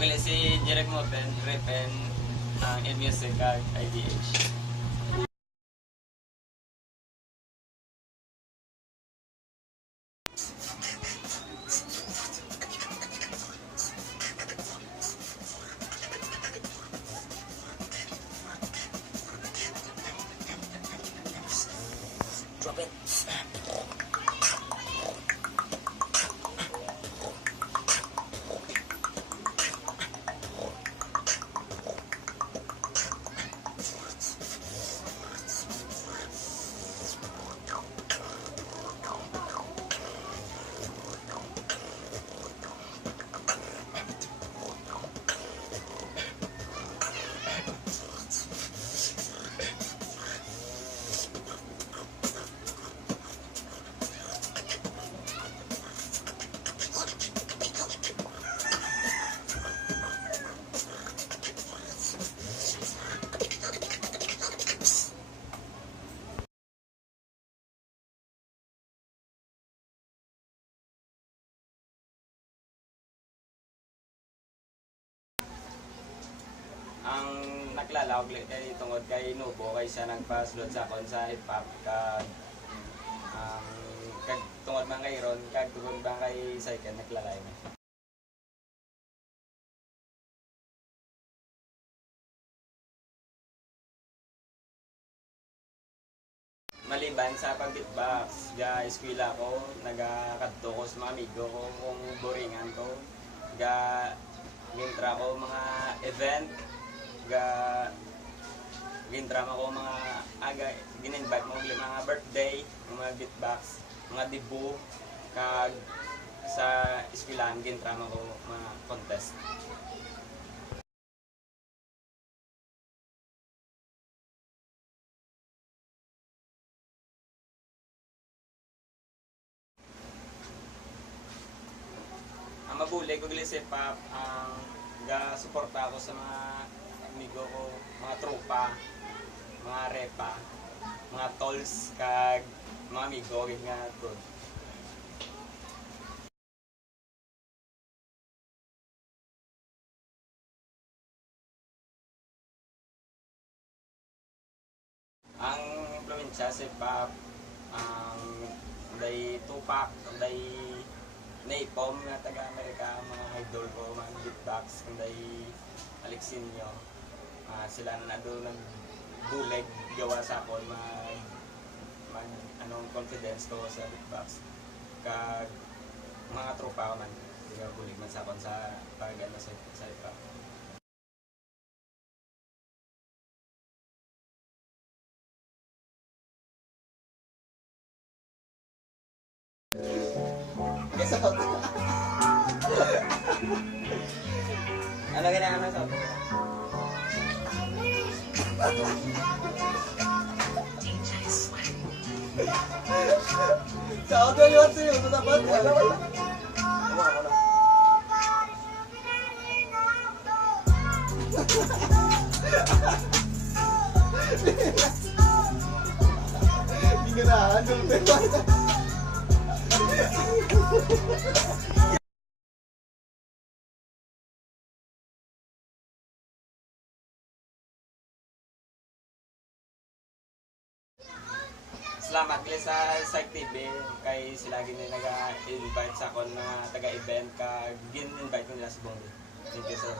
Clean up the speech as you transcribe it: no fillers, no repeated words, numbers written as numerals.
Okay, si Jerek mo, Repen, ang in-music kag IDH. Drop it. Ang naklalawag kay tungod kay Nubo kay siya nagpasulod sa akon sa hip hop kag kag tungod man kay Ron kag tungod man kay Cycle naglalay na. Maliban sa pag-beatbox, ga eskwela ko, nagakadto ko sa mga amigo ko kung boringan ko. Ga gintra ko mga event, ga gintra ko mga aga gin-invite mo mga birthday, mga beatbox, mga debut kag sa eskwelahan gintra ko mga contest. Ang mabulig ko gili si Pap ang ga-suporta ako sa mga amigo ko, mga tropa, mga repa, mga tolls kag mga amigo gid nga good. Ang impluwensya si Pap ang day Tupac, day Napom nga taga-Amerika, mga idol ko, mga beatbox, day Alexinio. Sila na doon nagbulig gawa sa akon anong confidence ko sa beatbox. Kag mga tropa ko man, bulig man sa akon sa pag-ano sa hip hop. Ano ginagawa sa Sa auto yun sa'yo, ito dapat. Wala. Hindi ka na, andun tayo. Salamat kay sa Psych TV kay sila gini naga-invite sa akon na taga-event kag gin-invite ko nila sa Bongo. Thank you sir.